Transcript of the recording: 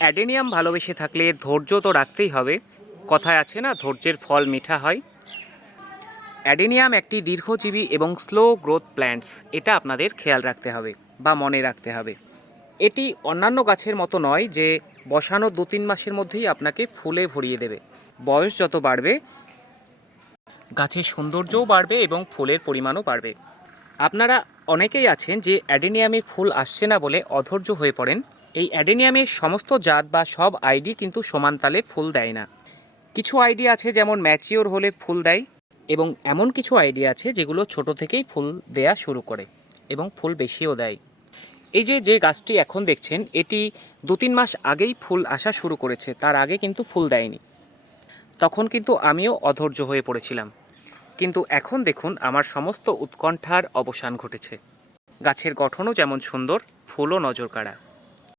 Adenium ভালোবেসে থাকলে ধৈর্য তো রাখতেই হবে। কথায় আছে না, ধৈর্যের ফল মিঠা হয়। অ্যাডেনিয়াম একটি দীর্ঘজীবী এবং স্লো গ্রোথ প্ল্যান্টস, এটা আপনাদের খেয়াল রাখতে হবে বা মনে রাখতে হবে। এটি অন্যান্য গাছের মতো নয় যে বসানো 2-3 মাসের মধ্যেই আপনাকে ফুলে ভরিয়ে দেবে। বয়স যত বাড়বে গাছের সৌন্দর্যও বাড়বে এবং ফুলের পরিমাণও বাড়বে। আপনারা অনেকেই আছেন যে অ্যাডেনিয়ামে ফুল আসছে না বলে অধৈর্য হয়ে পড়েন। এই অ্যাডেনিয়ামের সমস্ত জাত বা সব আইডি কিন্তু সমান তালে ফুল দেয় না। কিছু আইডি আছে যেমন ম্যাচিওর হলে ফুল দেয়, এবং এমন কিছু আইডি আছে যেগুলো ছোট থেকেই ফুল দেয়া শুরু করে এবং ফুল বেশিও দেয়। এই যে যে গাছটি এখন দেখছেন, এটি 2-3 মাস আগেই ফুল আসা শুরু করেছে, তার আগে কিন্তু ফুল দেয়নি। তখন কিন্তু আমিও অধৈর্য হয়ে পড়েছিলাম, কিন্তু এখন দেখুন আমার সমস্ত উৎকণ্ঠার অবসান ঘটেছে। গাছের গঠনও যেমন সুন্দর, ফুলও নজর কাড়া।